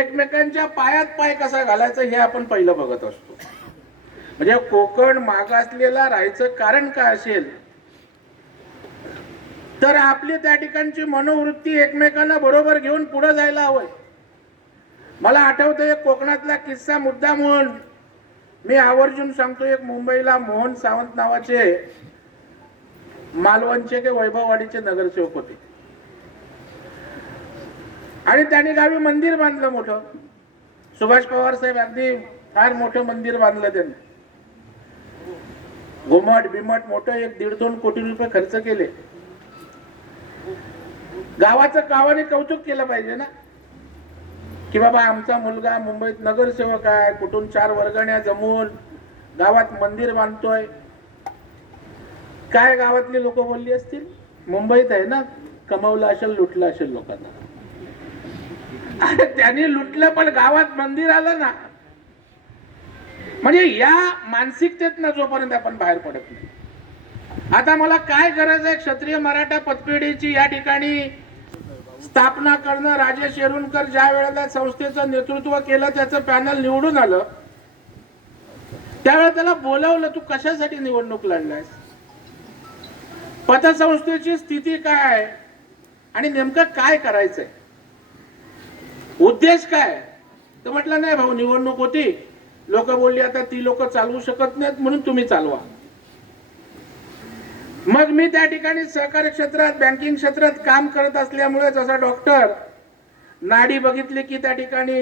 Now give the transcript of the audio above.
एकमेकांच्या पायात पाय कसा घालायचा हे आपण पहिलं बघत असतो. म्हणजे कोकण मागासलेला राहायचं कारण काय असेल? तर आपली त्या ठिकाणची मनोवृत्ती एकमेकांना बरोबर घेऊन पुढे जायला हवं. मला आठवतं एक कोकणातला किस्सा मुद्दा म्हणून. मी आवर्जून सांगतो एक मुंबईला मोहन सावंत नावाचे मालवणचे के वैभववाडीचे नगरसेवक होते. आणि त्याने गावी मंदिर बांधलं मोठं. सुभाष पवार साहेब अगदी फार मोठं मंदिर बांधलं त्यांनी. घुमट बिमट मोठं एक दीड दोन कोटी रुपये खर्च केले. गावाचं गावाने कौतुक केलं पाहिजे ना? की बाबा आमचा मुलगा मुंबईत नगरसेवक आहे कुठून चार वर्गण्या जमून गावात मंदिर बांधतोय. काय गावातली लोक बोलली असतील? मुंबईत आहे ना? कमवलं असेल लुटलं असेल लोकांना. अरे त्यांनी लुटलं पण गावात मंदिर आलं ना. म्हणजे या मानसिकतेतनं जोपर्यंत आपण बाहेर पडत नाही. आता मला काय गरज आहे क्षत्रिय मराठा पतपेढीची या ठिकाणी स्थापना करणं राजेश येरुणकर ज्या वेळेला संस्थेचं नेतृत्व केलं त्याचं पॅनल निवडून आलं त्यावेळेला त्याला बोलावलं तू कशासाठी निवडणूक लढलायस? पतसंस्थेची स्थिती काय आहे? आणि नेमकं काय करायचंय? उद्देश काय? तर म्हटलं नाही भाऊ निवडणूक होती. लोक बोलली आता ती लोक चालवू शकत नाहीत म्हणून तुम्ही चालवा. मग मी त्या ठिकाणी सहकारी क्षेत्रात बँकिंग क्षेत्रात काम करत असल्यामुळे जसा डॉक्टर नाडी बघितली की त्या ठिकाणी